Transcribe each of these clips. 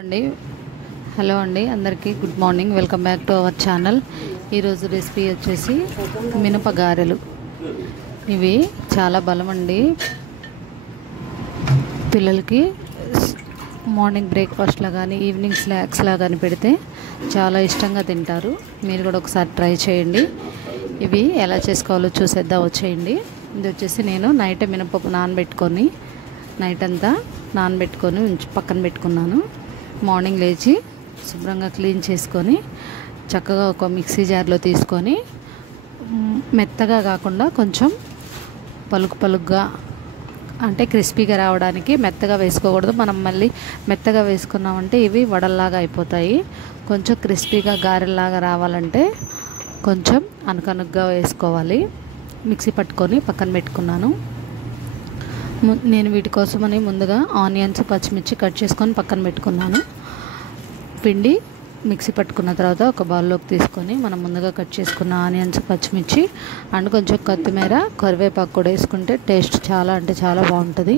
అండి హలో అండి అందరికీ good morning. Welcome back to our channel. ఈరోజు రెసిపీ వచ్చేసి మినప గారెలు. ఇవి చాలా బలం అండి. పిల్లలకి మార్నింగ్ బ్రేక్ఫాస్ట్లా కానీ ఈవినింగ్ స్నాక్స్లా కానీ పెడితే చాలా ఇష్టంగా తింటారు. మీరు కూడా ఒకసారి ట్రై చేయండి. ఇవి ఎలా చేసుకోవాలో చూసేద్దాం వచ్చేయండి. ఇది వచ్చేసి నేను నైట్ మినపప్పు నానబెట్టుకొని నైట్ అంతా నానబెట్టుకొని పక్కన పెట్టుకున్నాను. మార్నింగ్ లేచి శుభ్రంగా క్లీన్ చేసుకొని చక్కగా ఒక మిక్సీ జార్లో తీసుకొని మెత్తగా కాకుండా కొంచెం పలుకుగా అంటే క్రిస్పీగా రావడానికి మెత్తగా వేసుకోకూడదు. మనం మళ్ళీ మెత్తగా వేసుకున్నామంటే ఇవి వడల్లాగా అయిపోతాయి. కొంచెం క్రిస్పీగా గారెల్లాగా రావాలంటే కొంచెం అనకనుగ్గా వేసుకోవాలి. మిక్సీ పట్టుకొని పక్కన పెట్టుకున్నాను. నేను వీటి కోసమని ముందుగా ఆనియన్స్ పచ్చిమిర్చి కట్ చేసుకొని పక్కన పెట్టుకున్నాను. పిండి మిక్సీ పట్టుకున్న తర్వాత ఒక బౌల్లోకి తీసుకొని మనం ముందుగా కట్ చేసుకున్న ఆనియన్స్ పచ్చిమిర్చి అండ్ కొంచెం కొత్తిమీర కరివేపాకు కూడా వేసుకుంటే టేస్ట్ చాలా అంటే చాలా బాగుంటుంది.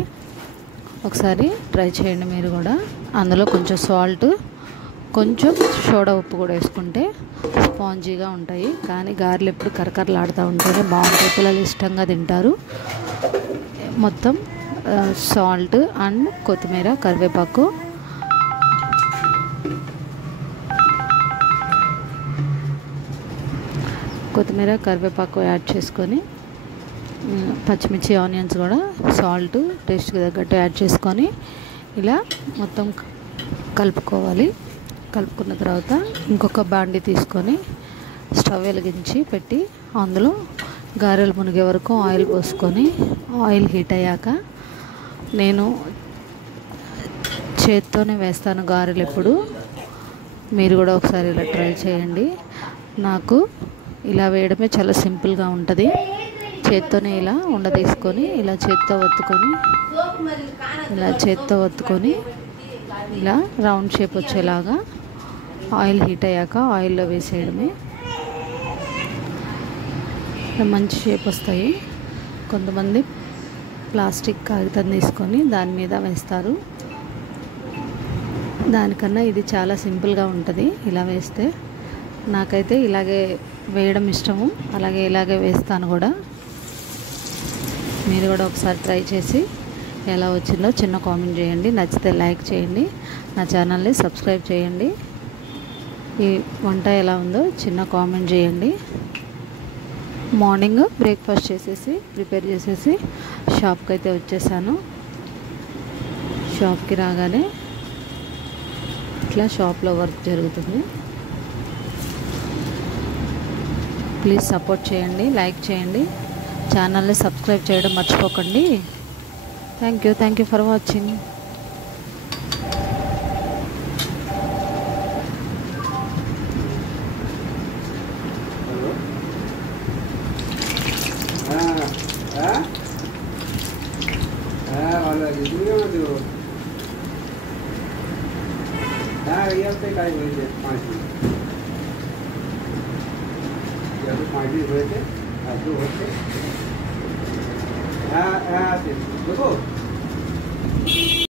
ఒకసారి ట్రై చేయండి మీరు కూడా. అందులో కొంచెం సాల్ట్ కొంచెం సోడా ఉప్పు కూడా వేసుకుంటే స్పాంజీగా ఉంటాయి. కానీ గారెలు ఎప్పుడు కరకరలాడుతూ ఉంటేనే బాగుంటాయి. పిల్లలు ఇష్టంగా తింటారు. మొత్తం సాల్ట్ అండ్ కొత్తిమీర కరివేపాకు యాడ్ చేసుకొని పచ్చిమిర్చి ఆనియన్స్ కూడా సాల్ట్ టేస్ట్కి తగ్గట్టు యాడ్ చేసుకొని ఇలా మొత్తం కలుపుకోవాలి. కలుపుకున్న తర్వాత ఇంకొక బాండి తీసుకొని స్టవ్ వెలిగించి పెట్టి అందులో గారెలు మునిగే వరకు ఆయిల్ పోసుకొని ఆయిల్ హీట్ అయ్యాక నేను చేత్తోనే వేస్తాను గారెలు ఎప్పుడు. మీరు కూడా ఒకసారి ఇలా ట్రై చేయండి. నాకు ఇలా వేయడమే చాలా సింపుల్గా ఉంటుంది. చేత్తోనే ఇలా ఉండ తీసుకొని ఇలా చేత్తో ఒత్తుకొని ఇలా రౌండ్ షేప్ వచ్చేలాగా ఆయిల్ హీట్ అయ్యాక ఆయిల్లో వేసేయడమే. మంచి షేప్ వస్తాయి. కొంతమంది ప్లాస్టిక్ కాగితం తీసుకొని దాని మీద వేస్తారు. దానికన్నా ఇది చాలా సింపుల్గా ఉంటుంది ఇలా వేస్తే. నాకైతే ఇలాగే వేయడం ఇష్టము, అలాగే ఇలాగే వేస్తాను కూడా. మీరు కూడా ఒకసారి ట్రై చేసి ఎలా వచ్చిందో చిన్న కామెంట్ చేయండి. నచ్చితే లైక్ చేయండి. నా ఛానల్ని సబ్స్క్రైబ్ చేయండి. ఈ వంట ఎలా ఉందో చిన్న కామెంట్ చేయండి. మార్నింగ్ బ్రేక్ఫాస్ట్ ప్రిపేర్ చేసేసి షాప్కి అయితే వచ్చేసాను. షాప్కి రాగానే ఇట్లా షాప్లో వర్క్ జరుగుతుంది. ప్లీజ్ సపోర్ట్ చేయండి, లైక్ చేయండి, ఛానల్ని సబ్స్క్రైబ్ చేయడం మర్చిపోకండి. Thank you for watching. देखो